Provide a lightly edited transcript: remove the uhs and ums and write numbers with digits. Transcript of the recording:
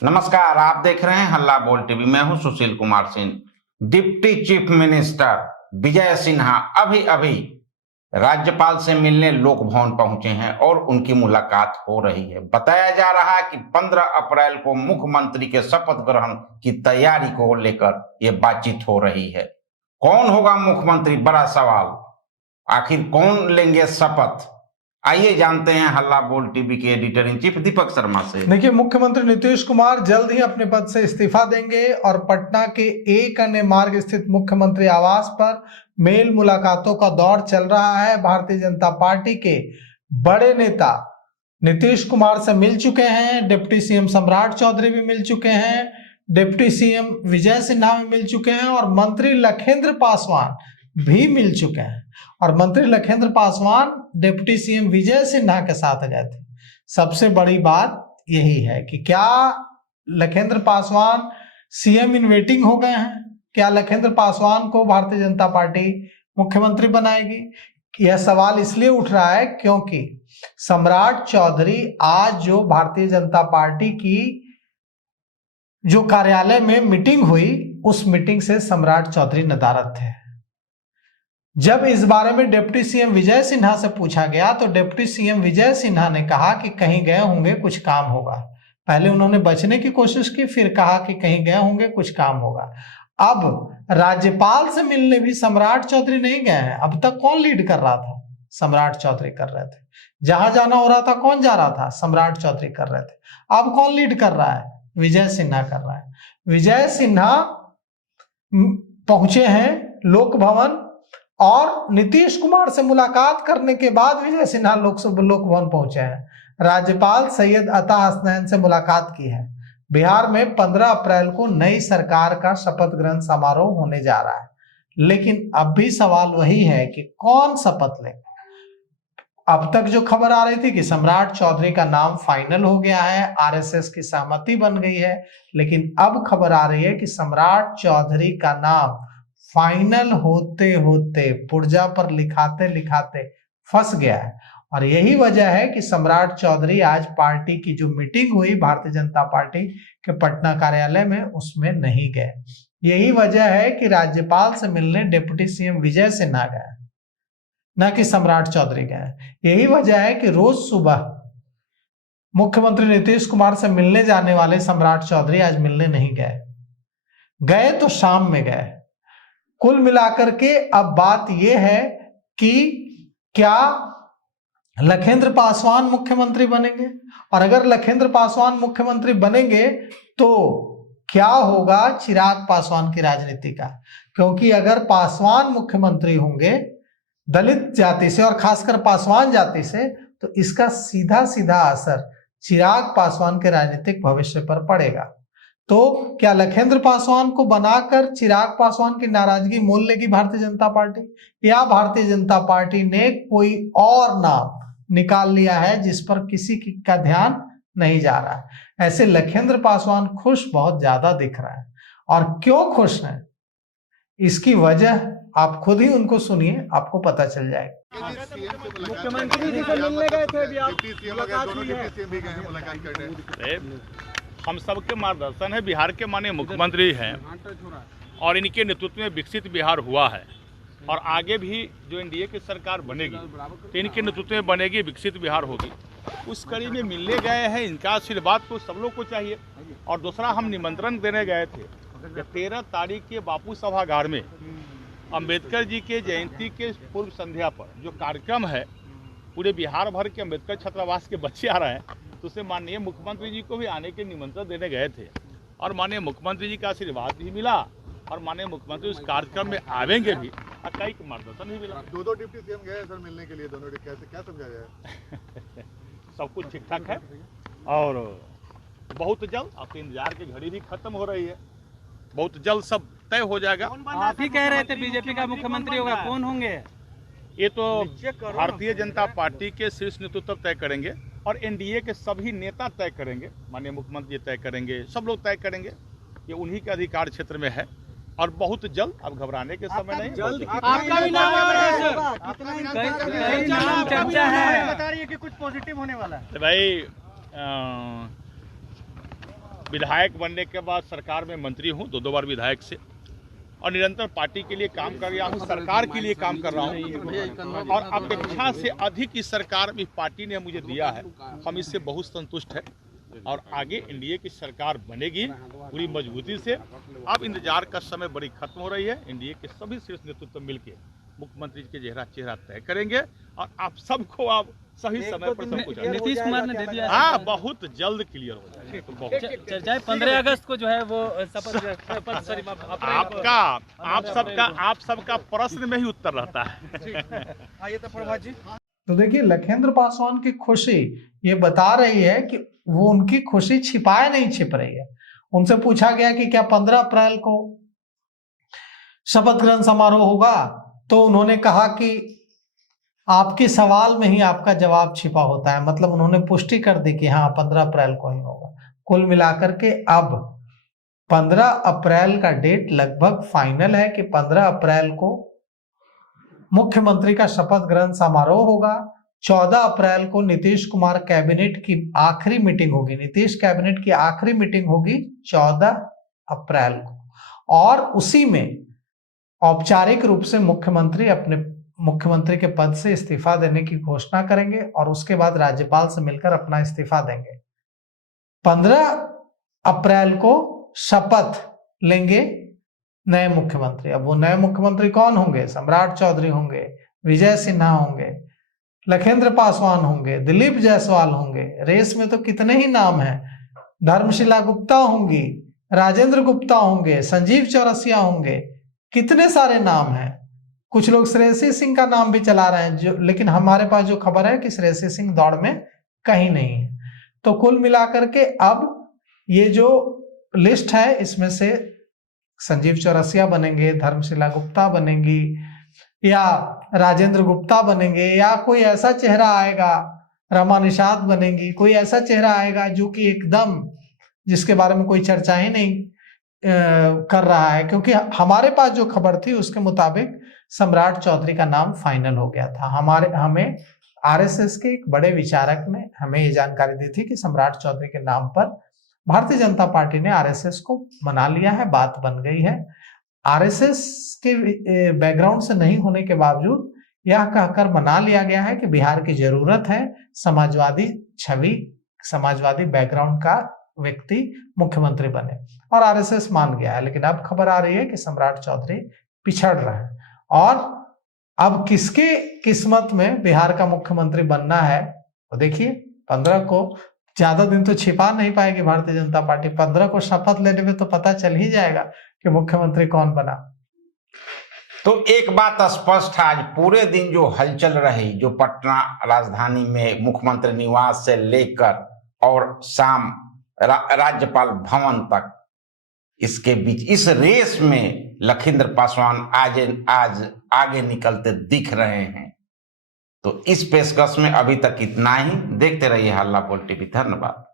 नमस्कार, आप देख रहे हैं हल्ला बोल टीवी। मैं हूं Sushil Kumar Singh. Deputy chief minister Vijay Sinha अभी अभी राज्यपाल से मिलने लोक भवन पहुंचे हैं और उनकी मुलाकात हो रही है। बताया जा रहा है कि 15 अप्रैल को मुख्यमंत्री के शपथ ग्रहण की तैयारी को लेकर यह बातचीत हो रही है। कौन होगा मुख्यमंत्री, बड़ा सवाल। आखिर कौन लेंगे शपथ, आइए जानते हैं हल्ला बोल टीवी के editor in chief Deepak Sharma से। देखिए, मुख्यमंत्री नीतीश कुमार जल्द ही अपने पद से इस्तीफा देंगे और पटना के एक अन्य मार्ग स्थित मुख्यमंत्री आवास पर मेल मुलाकातों का दौर चल रहा है। भारतीय जनता पार्टी के बड़े नेता नीतीश कुमार से मिल चुके हैं, डिप्टी सीएम सम्राट चौधरी भी मिल चुके हैं, डिप्टी सीएम विजय सिन्हा भी मिल चुके हैं और मंत्री लखेंद्र पासवान भी मिल चुके हैं। और मंत्री लखेंद्र पासवान डिप्टी सीएम विजय सिन्हा के साथ गए थे। सबसे बड़ी बात यही है कि क्या Lakhendra Paswan CM in waiting हो गए हैं? क्या लखेंद्र पासवान को भारतीय जनता पार्टी मुख्यमंत्री बनाएगी? यह सवाल इसलिए उठ रहा है क्योंकि सम्राट चौधरी आज जो भारतीय जनता पार्टी की जो कार्यालय में मीटिंग हुई, उस मीटिंग से सम्राट चौधरी नदारद थे। जब इस बारे में डिप्टी सीएम विजय सिन्हा से पूछा गया तो डिप्टी सीएम विजय सिन्हा ने कहा कि कहीं गए होंगे, कुछ काम होगा। पहले उन्होंने बचने की कोशिश की, फिर कहा कि कहीं गए होंगे, कुछ काम होगा। अब राज्यपाल से मिलने भी सम्राट चौधरी नहीं गए हैं। अब तक कौन लीड कर रहा था? सम्राट चौधरी कर रहे थे। जहां जाना हो रहा था कौन जा रहा था? सम्राट चौधरी कर रहे थे। अब कौन लीड कर रहा है? विजय सिन्हा कर रहा है। विजय सिन्हा पहुंचे हैं लोक भवन और नीतीश कुमार से मुलाकात करने के बाद विजय सिन्हा लोक भवन पहुंचे हैं। राज्यपाल सैयद अता हसनैन से मुलाकात की है। बिहार में 15 अप्रैल को नई सरकार का शपथ ग्रहण समारोह होने जा रहा है, लेकिन अब भी सवाल वही है कि कौन शपथ लेगा। अब तक जो खबर आ रही थी कि सम्राट चौधरी का नाम फाइनल हो गया है, आरएसएस की सहमति बन गई है, लेकिन अब खबर आ रही है कि सम्राट चौधरी का नाम फाइनल होते होते पुर्जा पर लिखाते लिखाते फंस गया है। और यही वजह है कि सम्राट चौधरी आज पार्टी की जो मीटिंग हुई भारतीय जनता पार्टी के पटना कार्यालय में, उसमें नहीं गए। यही वजह है कि राज्यपाल से मिलने डिप्टी सीएम विजय सिन्हा गए, न कि सम्राट चौधरी गए। यही वजह है कि रोज सुबह मुख्यमंत्री नीतीश कुमार से मिलने जाने वाले सम्राट चौधरी आज मिलने नहीं गए तो शाम में गए। कुल मिलाकर के अब बात यह है कि क्या लखेंद्र पासवान मुख्यमंत्री बनेंगे, और अगर लखेंद्र पासवान मुख्यमंत्री बनेंगे तो क्या होगा चिराग पासवान की राजनीति का? क्योंकि अगर पासवान मुख्यमंत्री होंगे दलित जाति से और खासकर पासवान जाति से, तो इसका सीधा सीधा असर चिराग पासवान के राजनीतिक भविष्य पर पड़ेगा। तो क्या लखेंद्र पासवान को बनाकर चिराग पासवान की नाराजगी मोल लेगी भारतीय जनता पार्टी, या भारतीय जनता पार्टी ने कोई और नाम निकाल लिया है जिस पर किसी का ध्यान नहीं जा रहा है? ऐसे लखेंद्र पासवान खुश बहुत ज्यादा दिख रहा है, और क्यों खुश हैं इसकी वजह आप खुद ही उनको सुनिए, आपको पता चल जाएगा। मुख्यमंत्री जी से मिलने गए थे भी आप? हम सबके मार्गदर्शन है, बिहार के माननीय मुख्यमंत्री हैं और इनके नेतृत्व में विकसित बिहार हुआ है, और आगे भी जो एनडीए की सरकार बनेगी तो इनके नेतृत्व में बनेगी, विकसित बिहार होगी। उस कड़ी में मिलने गए हैं, इनका आशीर्वाद तो सब लोग को चाहिए। और दूसरा, हम निमंत्रण देने गए थे कि 13 तारीख के बापू सभागार में अंबेडकर जी के जयंती के पूर्व संध्या पर जो कार्यक्रम है, पूरे बिहार भर के अंबेडकर छात्रावास के बच्चे आ रहे हैं, तो उसे माननीय मुख्यमंत्री जी को भी आने के निमंत्रण देने गए थे और माननीय मुख्यमंत्री जी का आशीर्वाद भी मिला, और माननीय मुख्यमंत्री उस कार्यक्रम में आवेंगे भी और कई मार्गदर्शन भी मिला। दो डिप्टी सीएम गए सर मिलने के लिए, दोनों कैसे क्या समझाया जाए? सब कुछ ठीक ठाक है और बहुत जल्द, आपके इंतजार की घड़ी भी खत्म हो रही है, बहुत जल्द सब तय हो जाएगा। आप ही कह रहे थे बीजेपी का मुख्यमंत्री होगा, कौन होंगे? ये तो भारतीय जनता पार्टी के शीर्ष नेतृत्व तय करेंगे और एनडीए के सभी नेता तय करेंगे, माननीय मुख्यमंत्री तय करेंगे, सब लोग तय करेंगे। ये उन्हीं के अधिकार क्षेत्र में है और बहुत जल्द, अब घबराने के समय नहीं। जल्द आपका भी नाम आ रहा है सर, कई नाम चर्चा है, बता रही है कि कुछ पॉजिटिव होने वाला है। तो भाई विधायक बनने के बाद सरकार में मंत्री हूँ, 2 बार विधायक से, और निरंतर पार्टी के लिए काम कर रहा हूँ, सरकार के लिए काम कर रहा हूँ, और अपेक्षा से अधिक इस सरकार में पार्टी ने मुझे दिया है। हम इससे बहुत संतुष्ट हैं और आगे एनडीए की सरकार बनेगी पूरी मजबूती से। अब इंतजार का समय बड़ी खत्म हो रही है। एनडीए के सभी शीर्ष नेतृत्व मिलकर मुख्यमंत्री के चेहरा तय करेंगे और आप सबको आप सही समय पर सब कुछ नीतीश कुमार ने दे दिया। हाँ, बहुत जल्द क्लियर हो जाएगा। तो बहुत चर्चाएं 15 अगस्त को जो है वो शपथ आप सबका प्रश्न में ही उत्तर रहता है। तो देखिए, लखिंद्र पासवान की खुशी ये बता रही है कि वो उनकी खुशी छिपाए नहीं छिप रही है। उनसे पूछा गया कि क्या 15 अप्रैल को शपथ ग्रहण समारोह होगा, तो उन्होंने कहा कि आपके सवाल में ही आपका जवाब छिपा होता है। मतलब उन्होंने पुष्टि कर दी कि हाँ 15 अप्रैल को ही होगा। कुल मिलाकर के अब 15 अप्रैल का डेट लगभग फाइनल है कि 15 अप्रैल को मुख्यमंत्री का शपथ ग्रहण समारोह होगा। 14 अप्रैल को नीतीश कुमार कैबिनेट की आखिरी मीटिंग होगी। नीतीश कैबिनेट की आखिरी मीटिंग होगी 14 अप्रैल को, और उसी में औपचारिक रूप से मुख्यमंत्री अपने मुख्यमंत्री के पद से इस्तीफा देने की घोषणा करेंगे और उसके बाद राज्यपाल से मिलकर अपना इस्तीफा देंगे। 15 अप्रैल को शपथ लेंगे नए मुख्यमंत्री। अब वो नए मुख्यमंत्री कौन होंगे? सम्राट चौधरी होंगे, विजय सिन्हा होंगे, लखिंद्र पासवान होंगे, दिलीप जायसवाल होंगे। रेस में तो कितने ही नाम हैं। धर्मशिला गुप्ता होंगी, राजेंद्र गुप्ता होंगे, संजीव चौरसिया होंगे, कितने सारे नाम हैं। कुछ लोग श्रेयसी सिंह का नाम भी चला रहे हैं, जो लेकिन हमारे पास जो खबर है कि श्रेयसी सिंह दौड़ में कहीं नहीं है। तो कुल मिलाकर के अब ये जो लिस्ट है इसमें से संजीव चौरसिया बनेंगे, धर्मशिला गुप्ता बनेंगी, या राजेंद्र गुप्ता बनेंगे, या कोई ऐसा चेहरा आएगा, रमा निषाद बनेंगी, कोई ऐसा चेहरा आएगा जो कि एकदम जिसके बारे में कोई चर्चा ही नहीं कर रहा है। क्योंकि हमारे पास जो खबर थी उसके मुताबिक सम्राट चौधरी का नाम फाइनल हो गया था। हमें आरएसएस के एक बड़े विचारक ने हमें ये जानकारी दी थी कि सम्राट चौधरी के नाम पर भारतीय जनता पार्टी ने आरएसएस को मना लिया है, बात बन गई है। आरएसएस के बैकग्राउंड से नहीं होने के बावजूद यह कहकर मना लिया गया है कि बिहार की जरूरत है समाजवादी छवि, समाजवादी बैकग्राउंड का व्यक्ति मुख्यमंत्री बने, और आरएसएस मान गया है। लेकिन अब खबर आ रही है कि सम्राट चौधरी पिछड़ रहे हैं, और अब किसके किस्मत में बिहार का मुख्यमंत्री बनना है तो देखिए 15 को, ज्यादा दिन तो छिपा नहीं पाएगी भारतीय जनता पार्टी। 15 को शपथ लेने में तो पता चल ही जाएगा कि मुख्यमंत्री कौन बना। तो एक बात स्पष्ट है, आज पूरे दिन जो हलचल रही, जो पटना राजधानी में मुख्यमंत्री निवास से लेकर और शाम राज्यपाल भवन तक, इसके बीच इस रेस में लखिंद्र पासवान आज आगे निकलते दिख रहे हैं। तो इस पेशकश में अभी तक इतना ही। देखते रहिए हल्ला बोल टीवी। धन्यवाद।